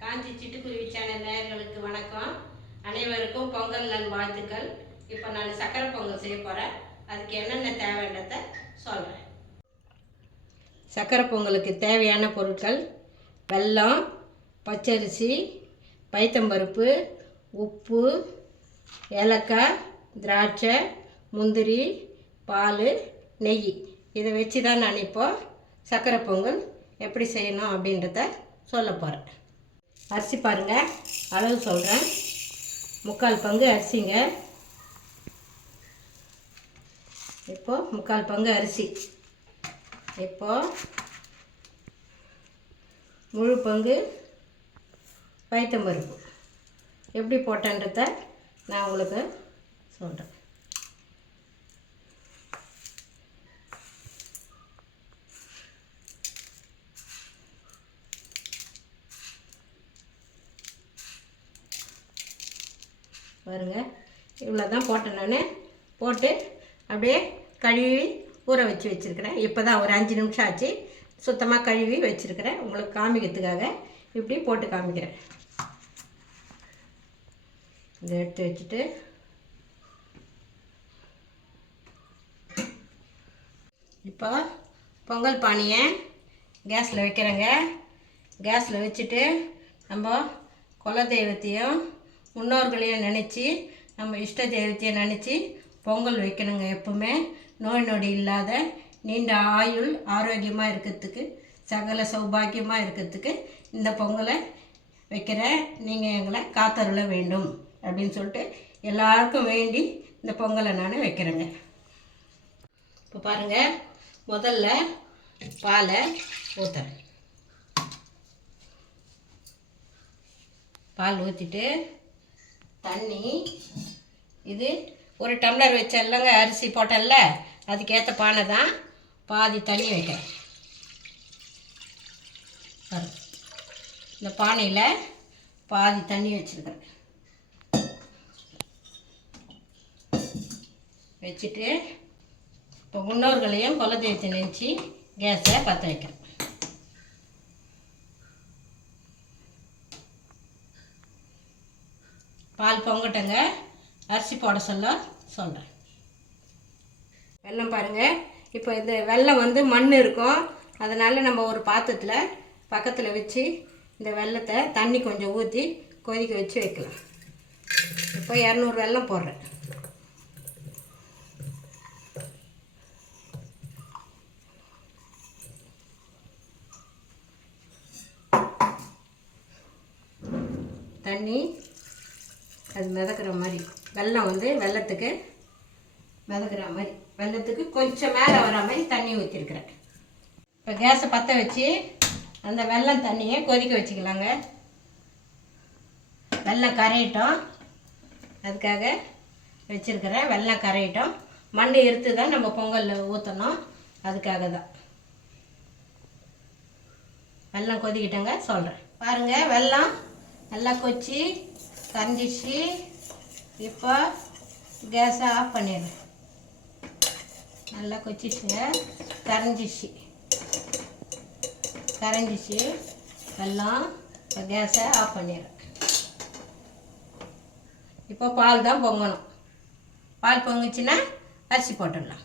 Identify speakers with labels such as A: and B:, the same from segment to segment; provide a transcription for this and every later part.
A: காஞ்சி சிட்டுக்குருவி சேனல் நேயர்களுக்கு வணக்கம். அனைவருக்கும் பொங்கல் நல் வாழ்த்துக்கள். இப்போ நான் சக்கரை பொங்கல் செய்ய போகிறேன் அதுக்கு என்னென்ன தேவைன்றத சொல்கிறேன் சக்கரை பொங்கலுக்கு தேவையான பொருட்கள் வெல்லம் பச்சரிசி பைத்தம்பருப்பு உப்பு ஏலக்காய் திராட்சை முந்திரி பால் நெய். இதை வச்சு தான் நான் இப்போ சக்கரை பொங்கல் எப்படி செய்யணும் அப்படின்றத சொல்ல போகிறேன் அரிசி பாருங்கள் அளவு சொல்கிறேன் முக்கால் பங்கு அரிசிங்க. இப்போ முக்கால் பங்கு அரிசி. இப்போ முழு பங்கு பைத்தம்பருப்பு எப்படி போட்டேன்றத நான் உங்களுக்கு சொல்கிறேன் பாருங்கள் இவ்வளோ தான் போட்டேன் நான். போட்டு அப்படியே கழுவி ஊற வச்சு வச்சுருக்கிறேன். இப்போ தான் ஒரு அஞ்சு நிமிஷம் ஆச்சு. சுத்தமாக கழுவி வச்சுருக்கிறேன். உங்களுக்கு காமிக்கிறதுக்காக இப்படி போட்டு காமிக்கிறேன். இதை எடுத்து வச்சுட்டு. இப்போ பொங்கல் பானியை கேஸில் வைக்கிறேங்க. கேஸில் வச்சுட்டு நம்ம குல தெய்வத்தையும் முன்னோர்களையும் நினச்சி நம்ம இஷ்ட தெய்வத்தையும் நினச்சி பொங்கல் வைக்கணுங்க எப்பவுமே. நோய் நொடி இல்லாத நீண்ட ஆயுள் ஆரோக்கியமாக இருக்கிறதுக்கு சகல சௌபாக்கியமாக இருக்கிறதுக்கு இந்த பொங்கலை வைக்கிறேன் நீங்கள் எங்களை காத்தருள வேண்டும் அப்படின்னு சொல்லிட்டு எல்லாருக்கும் வேண்டி இந்த பொங்கலை நான் வைக்கிறேங்க. இப்போ பாருங்கள் முதல்ல பாலை ஊற்றுறேன் பால் ஊற்றிட்டு தண்ணி. இது ஒரு டம்ளர் வச்சல்லங்க அரிசி போட்டல அதுக்கேற்ற பானை தான் பாதி தண்ணி வைக்கிறேன். இந்த பானையில் பாதி தண்ணி வச்சுருக்கிறேன். வச்சுட்டு இப்போ முன்னோர்களையும் குலதெய்வத்தை நினச்சி கேஸை பற்ற வைக்கிறேன். பால் பொங்கட்டங்க. அரிசி போட சொல்ல சொல்கிறேன் வெள்ளம் பாருங்கள் இப்போ இந்த வெள்ளம் வந்து மண் இருக்கும். அதனால் நம்ம ஒரு பாத்திரத்தில் பக்கத்தில் வச்சு இந்த வெள்ளத்தை தண்ணி கொஞ்சம் ஊற்றி கொதிக்க வச்சு வைக்கலாம். இப்போ இரநூறு வெள்ளம் போடுறேன். தண்ணி அது மிதக்கிற மாதிரி. வெல்லம் வந்து வெள்ளத்துக்கு மிதக்கிற மாதிரி. வெள்ளத்துக்கு கொஞ்சம் மேலே வர மாதிரி தண்ணி ஊற்றிருக்கிறேன் இப்போ கேஸை பற்ற வச்சு அந்த வெல்லம் தண்ணியை கொதிக்க வச்சுக்கலாங்க. வெல்லம் கரையிட்டோம். அதுக்காக வச்சுருக்கிறேன் வெள்ளம் கரையிட்டோம். மண் எடுத்து தான் நம்ம பொங்கலில் ஊற்றணும் அதுக்காக தான். வெல்லம் கொதிக்கிட்டங்க சொல்கிறேன் பாருங்கள் வெல்லம் நல்லா கொச்சி கரைஞ்சிச்சு இப்போ கேஸை ஆஃப் பண்ணிடு. நல்லா கொச்சிச்சுங்க. கரைஞ்சிச்சு. கரைஞ்சிச்சு. எல்லாம் இப்போ கேஸை ஆஃப் பண்ணிடுறேன் இப்போ பால் தான் பொங்கணும். பால் பொங்குச்சுன்னா அரிசி போட்டுடலாம்.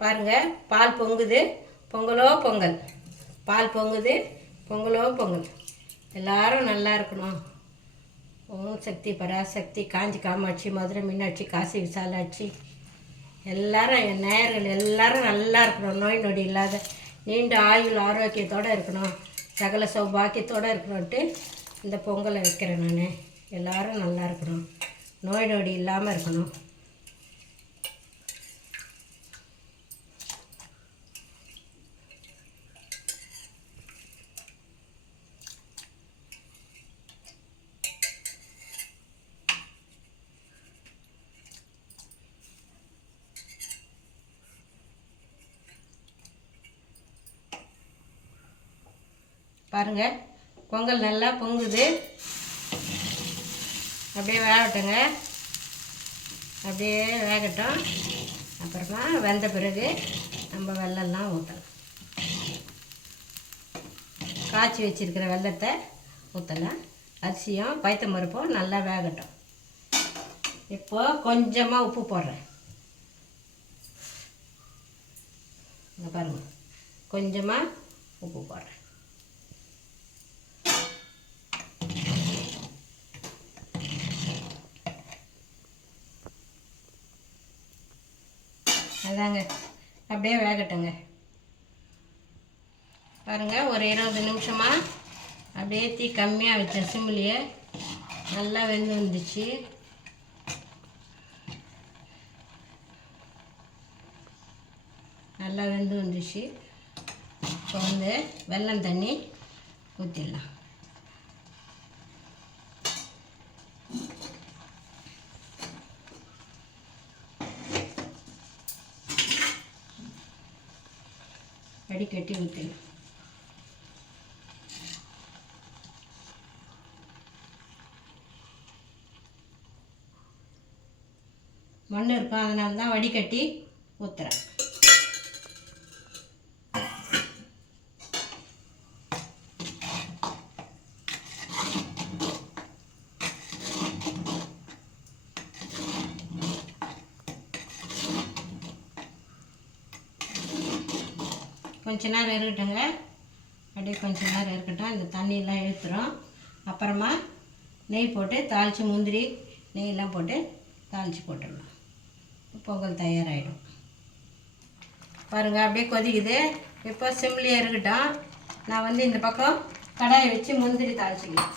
A: பாருங்கள் பால் பொங்குது. பொங்கலோ பொங்கல். பால் பொங்குது. பொங்கலோ பொங்கல். எல்லாரும் நல்லா இருக்கணும். ஓம் சக்தி பராசக்தி காஞ்சி காமாட்சி மதுரை மீனாட்சி காசி விசாலாட்சி. எல்லாரும் என் நேயர்கள் எல்லாரும் நல்லா இருக்கணும். நோய் நொடி இல்லாத நீண்ட ஆயுள் ஆரோக்கியத்தோடு இருக்கணும். சகல சௌபாக்கியத்தோடு இருக்கணும்ட்டு இந்த பொங்கலை வைக்கிறேன் நான். எல்லாரும் நல்லா இருக்கணும். நோய் நொடி இல்லாமல் இருக்கணும். பாருங்கள் பொங்கல் நல்லா பொங்குது. அப்படியே வேகட்டுங்க. அப்படியே வேகட்டும். அப்புறமா வெந்த பிறகு நம்ம வெள்ளம்லாம் ஊற்றலாம் காய்ச்சி வச்சிருக்கிற வெள்ளத்தை ஊற்றலாம் அரிசியும் பைத்தம்பருப்பும் நல்லா வேகட்டும். இப்போது கொஞ்சமாக உப்பு போடுறேன். இங்கே பாருங்கள் கொஞ்சமாக உப்பு போடுறேன். தாங்க. அப்படியே வேகட்டுங்க. பாருங்கள் ஒரு இருபது நிமிஷமாக அப்படியே தீ கம்மியாக வச்சேன் சிம்லேயே நல்லா வெந்து வந்துச்சு. நல்லா வெந்து வந்துச்சு. இப்போ வந்து வெல்லம் தண்ணி ஊற்றிடலாம் வடிகட்டி ஊற்றணும் மண் இருக்கும் அதனால தான் வடிகட்டி ஊற்றுறேன் கொஞ்ச நேரம் இருக்கட்டுங்க. அப்படியே கொஞ்ச நேரம் இருக்கட்டும். இந்த தண்ணியெல்லாம் இழுத்துரும். அப்புறமா நெய் போட்டு தாளித்து முந்திரி நெய்யெல்லாம் போட்டு தாளித்து போட்டுடலாம். பொங்கல் தயாராகிடும் பாருங்கள் அப்படியே கொதிக்குது. இப்போ சிம்லேயே இருக்கட்டும். நான் வந்து இந்த பக்கம் கடாயை வச்சு முந்திரி தாளிச்சிக்கலாம்.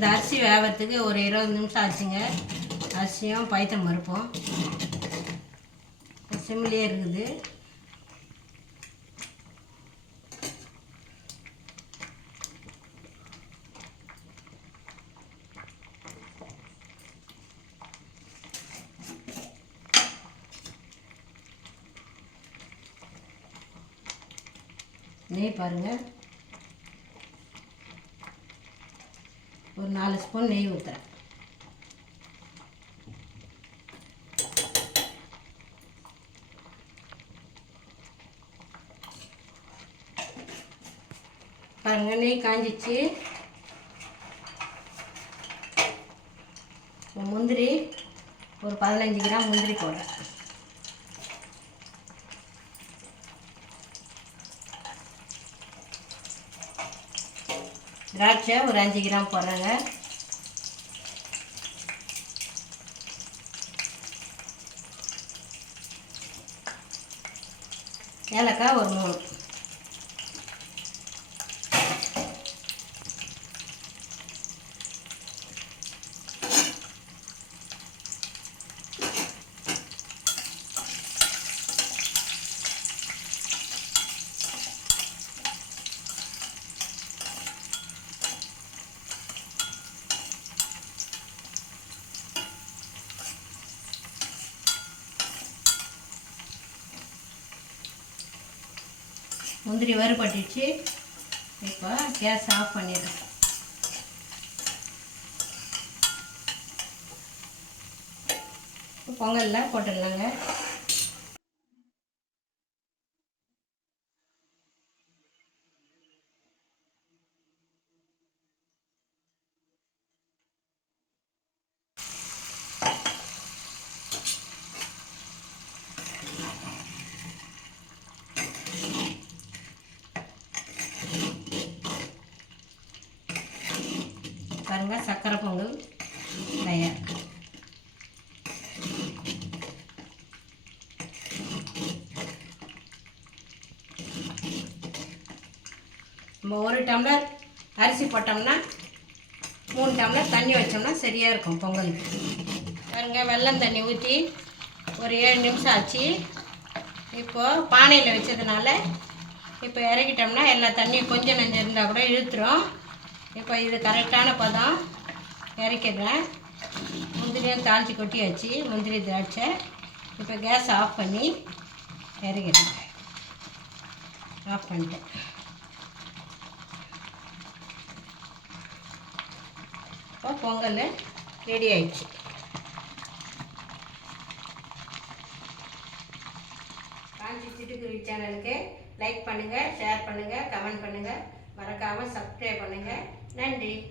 A: இந்த அரிசி வேகிறதுக்கு ஒரு இருபது நிமிஷம் ஆச்சுங்க. அரிசியும் பைத்தம் மறுப்போம் சிம்லேயே இருக்குது. நெய் பாருங்கள் ஒரு நாலு ஸ்பூன் நெய் ஊற்றுறேன் பாருங்க நெய் காஞ்சிச்சு. முந்திரி ஒரு பதினஞ்சு கிராம் முந்திரி போடுறேன். திராட்சை ஒரு அஞ்சு கிராம் போடுறேங்க. ஏலக்காய் ஒரு மூணு முந்திரி வறுபட்டுச்சு. இப்போ கேஸ் ஆஃப் பண்ணிடுறேன். பொங்கலில் போட்டுடலாங்க. பாருங்க சக்கரை பொங்கல் தயார் நம்ம ஒரு டம்ளர் அரிசி போட்டோம்னா மூணு டம்ளர் தண்ணி வச்சோம்னா சரியாக இருக்கும் பொங்கலுக்கு. பாருங்க வெல்லம் தண்ணி ஊற்றி ஒரு ஏழு நிமிஷம் ஆச்சு. இப்போது பானையில் வச்சதுனால இப்போ இறக்கிட்டோம்னா எல்லா தண்ணியும் கொஞ்சம் நஞ்சம் இருந்தால் கூட இழுத்துரும். இப்போ இது கரெக்டான பதம் இறக்கிடுறேன். முந்திரியும் தாளித்து கொட்டியாச்சு. முந்திரி திராட்சை. இப்போ கேஸ் ஆஃப் பண்ணி இறக்கிடுறேன். ஆஃப் பண்ணிட்டேன். இப்போ பொங்கல் ரெடி ஆயிடுச்சு. காஞ்சி சிட்டுக்குருவி சேனலுக்கு லைக் பண்ணுங்கள் ஷேர் பண்ணுங்கள் கமெண்ட் பண்ணுங்கள் மறக்காமல் சப்ஸ்கிரைப் பண்ணுங்கள் நன்றி.